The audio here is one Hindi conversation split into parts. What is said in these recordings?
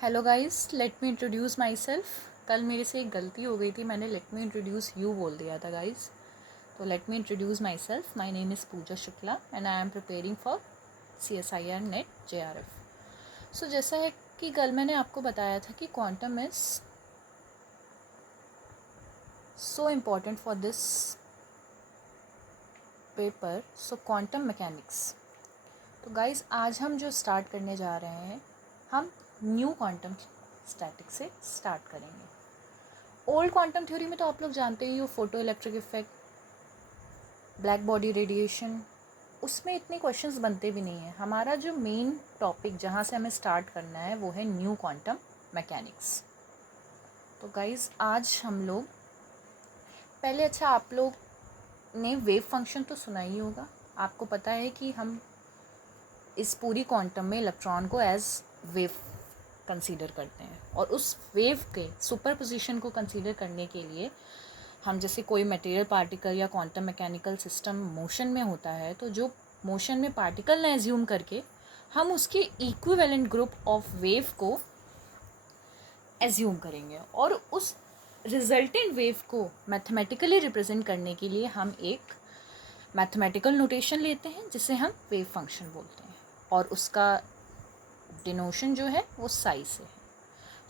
Hello guys, late me introduce my self. कल मेरे से एक गलती हो गई थी, मैंने लेट मी इंट्रोड्यूस यू बोल दिया था गाइस। तो let me introduce myself. My name is Pooja Shukla and I am preparing for CSIR NET JRF। So जैसा है कि कल मैंने आपको बताया था कि quantum is so important for this paper. So quantum mechanics. तो गाइस आज हम जो स्टार्ट करने जा रहे हैं, हम न्यू क्वांटम स्टैटिक से स्टार्ट करेंगे। ओल्ड क्वांटम थ्योरी में तो आप लोग जानते ही हो, photo electric effect, black body radiation, उसमें इतने क्वेश्चंस बनते भी नहीं हैं। हमारा जो मेन टॉपिक जहाँ से हमें स्टार्ट करना है वो है न्यू क्वांटम मैकेनिक्स। तो गाइज आज हम लोग पहले, अच्छा आप लोग ने वेव फंक्शन तो सुना ही होगा। आपको पता है कि हम इस पूरी क्वांटम में इलेक्ट्रॉन को एज वेव कंसीडर करते हैं, और उस वेव के सुपरपोजिशन को कंसीडर करने के लिए हम जैसे कोई मटेरियल पार्टिकल या क्वांटम मैकेनिकल सिस्टम मोशन में होता है, तो जो मोशन में पार्टिकल ने एज्यूम करके हम उसके इक्विवेलेंट ग्रुप ऑफ वेव को एज्यूम करेंगे, और उस रिजल्टेंट वेव को मैथमेटिकली रिप्रेजेंट करने के लिए हम एक मैथमेटिकल नोटेशन लेते हैं जिसे हम वेव फंक्शन बोलते हैं, और उसका डिनोशन जो है वो साई से है।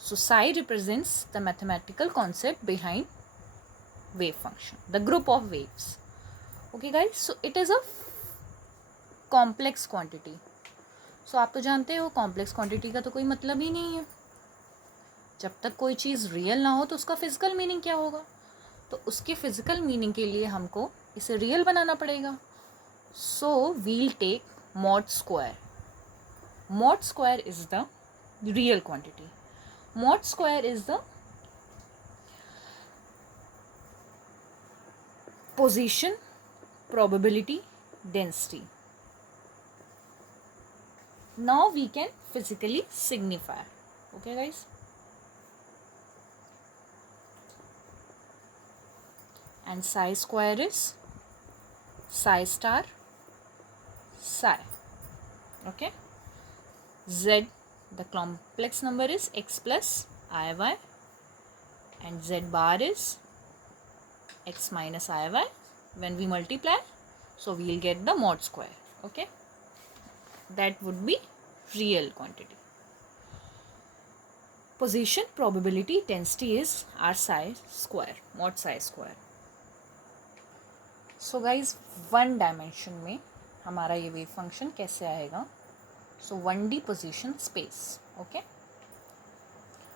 So psi represents the mathematical concept behind wave function, the group of waves. Okay guys, so it is a complex quantity. So आप तो जानते हो complex quantity का तो कोई मतलब ही नहीं है। जब तक कोई चीज़ रियल ना हो तो उसका फिजिकल मीनिंग क्या होगा? तो उसके फिजिकल मीनिंग के लिए हमको इसे रियल बनाना पड़ेगा। So we'll take mod square. Mod square is the real quantity. Mod square is the position, probability, density. Now we can physically signify. Okay guys, and psi square is psi star psi. Okay, z, the complex number is x plus iy, and z bar is x minus iy. When we multiply, so we will get the mod square. Okay, that would be real quantity. Position, probability, density is r psi square, mod psi square. So guys one dimension में हमारा ये वेव फंक्शन कैसे आएगा? सो 1D पोजीशन स्पेस। ओके,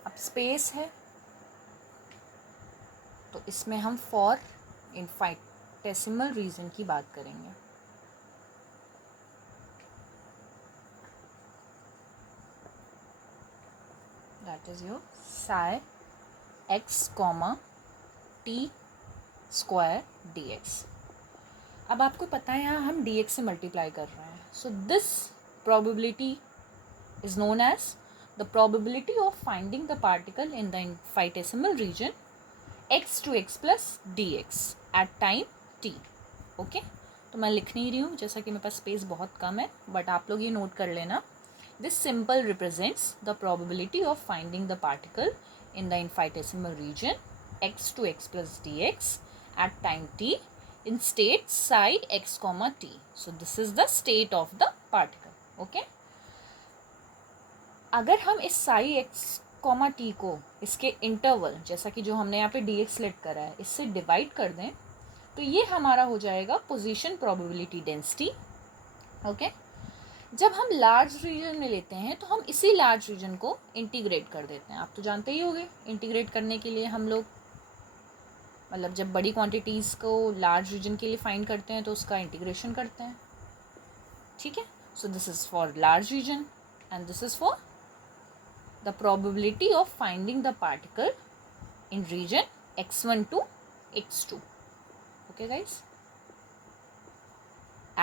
अब स्पेस है तो इसमें हम फॉर इनफाइनेटेसिमल रीजन की बात करेंगे। That is your Sai x comma t square dx। अब आपको पता है यहाँ हम dx से मल्टीप्लाई कर रहे हैं। So this probability is known as the probability of finding the particle in the infinitesimal region x to x plus dx at time t. Okay, तो मैं लिख नहीं रही हूँ जैसा कि मेरे पास स्पेस बहुत कम है, बट आप लोग ये नोट कर लेना। This simple represents the probability of finding the particle in the infinitesimal region x to x plus dx at time t in state psi x comma t. So this is the state of the particle. Okay, अगर हम इस साई एक्स कॉमा टी को इसके इंटरवल, जैसा कि जो हमने यहाँ पे डी एक्स लेट करा है, इससे डिवाइड कर दें तो ये हमारा हो जाएगा पोजीशन प्रोबेबिलिटी डेंसिटी। ओके, जब हम लार्ज रीजन में लेते हैं तो हम इसी लार्ज रीजन को इंटीग्रेट कर देते हैं। आप तो जानते ही होंगे, इंटीग्रेट करने के लिए हम लोग मतलब जब बड़ी क्वांटिटीज़ को लार्ज रीजन के लिए फाइंड करते हैं तो उसका इंटीग्रेशन करते हैं। ठीक है, so this is for large region and this is for the probability of finding the particle in region x1 to x2. Okay guys,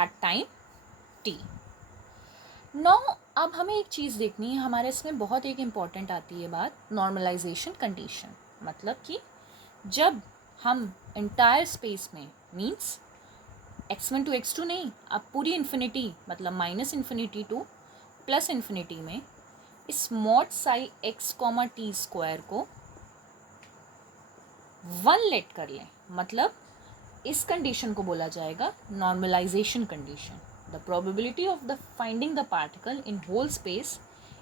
at time t. Now अब हमें एक चीज़ देखनी है, हमारे इसमें बहुत एक इम्पॉर्टेंट आती है बात, नॉर्मलाइजेशन कंडीशन। मतलब कि जब हम इंटायर स्पेस में मीन्स x1 टू x2 नहीं, अब पूरी इन्फिनिटी मतलब minus infinity two plus infinity में इस mod psi x comma t square को 1 लेट कर लें, मतलब इस कंडीशन को बोला जाएगा normalisation condition. The probability of the finding the particle in whole space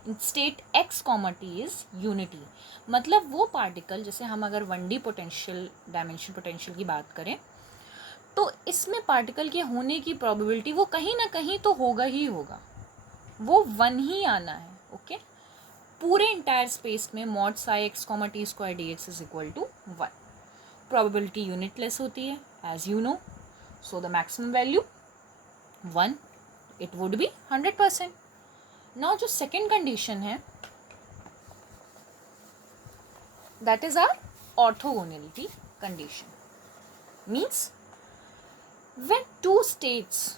in state x comma t is unity. मतलब वो पार्टिकल, जैसे हम अगर 1D पोटेंशियल डायमेंशन पोटेंशियल की बात करें, तो इसमें पार्टिकल के होने की प्रोबेबिलिटी वो कहीं ना कहीं तो होगा ही होगा, वो 1 ही आना है। ओके, पूरे इंटायर स्पेस में mod psi x comma t square d x is equal to 1। Probability unitless होती है as you know, so the maximum value 1, it would be 100%। Now जो सेकेंड कंडीशन है, that is our orthogonality condition. Means when two states,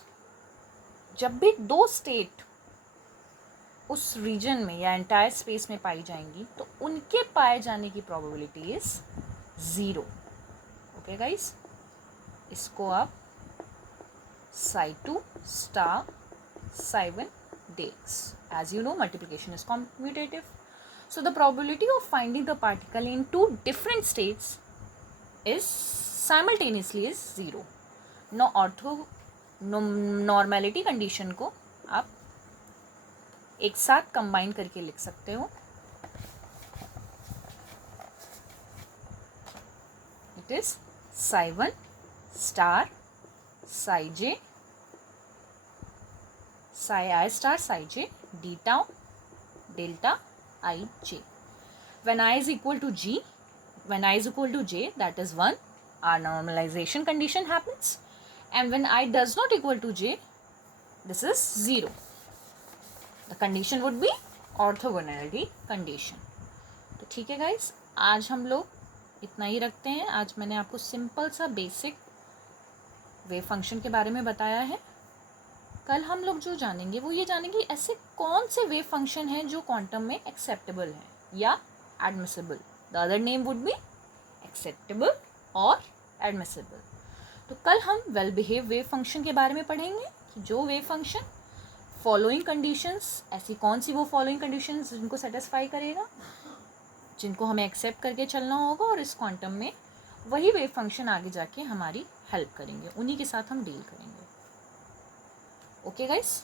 जब भी दो स्टेट उस रीजन में या एंटायर स्पेस में पाई जाएंगी, तो उनके पाए जाने की प्रोबेबिलिटी इज 0। ओके गाइस, इसको आप psi2 star psi1 dx, as you know multiplication is commutative, so the probability of finding the particle in two different states is simultaneously is 0। Normality condition को आप एक साथ कंबाइन करके लिख सकते हो। It is psi1 star psi j psi I star psi j d tau delta I j। When I is equal to g, when I is equal to j, that is 1, our normalization condition happens, and when I does not equal to j, this is 0, the condition would be orthogonality condition। तो ठीक है गाइस, आज हम लोग इतना ही रखते हैं। आज मैंने आपको सिंपल सा बेसिक वेव फंक्शन के बारे में बताया है। कल हम लोग जो जानेंगे वो ये जानेंगे ऐसे कौन से वेव फंक्शन हैं जो क्वांटम में एक्सेप्टेबल हैं या admissible. The other name would be acceptable और एडमिसिबल। तो कल हम वेल बिहेव वेव फंक्शन के बारे में पढ़ेंगे कि जो वेव फंक्शन फॉलोइंग कंडीशंस, ऐसी कौन सी वो फॉलोइंग कंडीशंस जिनको सेटिस्फाई करेगा, जिनको हमें एक्सेप्ट करके चलना होगा, और इस क्वांटम में वही वेव फंक्शन आगे जाके हमारी हेल्प करेंगे, उन्हीं के साथ हम डील करेंगे। Okay guys.